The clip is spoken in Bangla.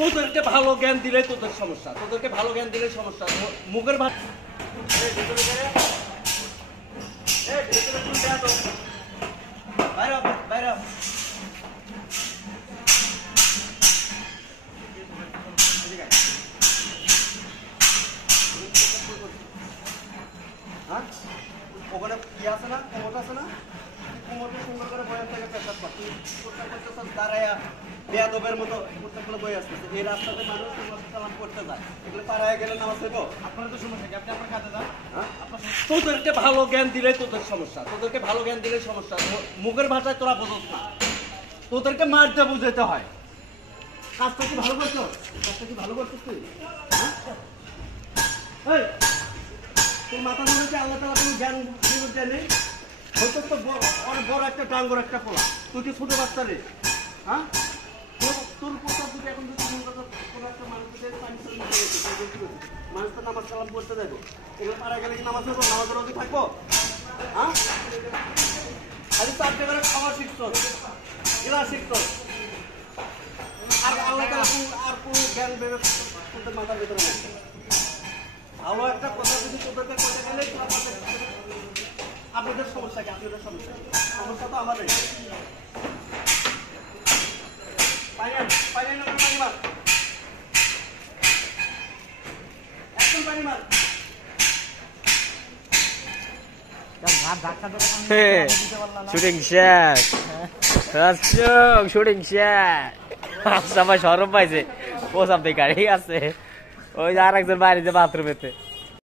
তোদেরকে ভালো জ্ঞান দিলে তোদের সমস্যা, তোদেরকে ভালো জ্ঞান দিলে সমস্যা। মুখের ভাত ওখানে ইয়ে আছে না, কোমর আছে না, কোমরকে সুন্দর করে বয়ে থেকে পেশাব কর। তুই দাঁড়াইয়া বেয়াদবের মতো প্রত্যেকগুলো বই আসতেছে। এই রাস্তাতে মানুষ সালাম করতে যায়, এগুলো পাড়ায় গেলে নামাজ হইব। আপনার তো সমস্যা কি? আপনি আপনার কাজে যান। তোদেরকে ভালো জ্ঞান দিলে তোদের সমস্যা, তোদেরকে ভালো জ্ঞান দিলে সমস্যা। মুখের ভাষায় তোরা বোঝস না, তোদেরকে মারতে বুঝাইতে হয়। কাজটা কি ভালো করছো? কাজটা কি ভালো করছিস তুই? তোর মাথার মধ্যে কি আল্লাহ তাআলা কোনো জ্ঞান দেয় নেই? হয়তো তো অনেক বড় একটা ডাঙ্গর একটা পোলা, তুই কি ছোট বাচ্চা রে? হ্যাঁ, তোর প্রস্তাব যদি এখন যদি কোনো একটা মানুষ তো নামাজ কালাম করতে যাবো, এগুলো পাড়া গেলে কি নামাজ হবো? নামাজ রোজে থাকবো? হ্যাঁ, খালি চারটে করে খাওয়া শিখছ, এরা শিখছ, আর আল্লাহ তাআলা আর কোনো জ্ঞান ভেবে তোদের মাথার ভিতরে নেই। ভালো একটা কথা যদি তোদেরকে করতে গেলে আপনাদের সমস্যা কি? আপনাদের সমস্যা, সমস্যা তো আমাদের। শুটিং শেষ, শুটিং শেষ। সবাই সরম পাইছে, ও সামনে গাড়ি আছে, ওই আর একজন বাড়িতে বাথরুমেতে।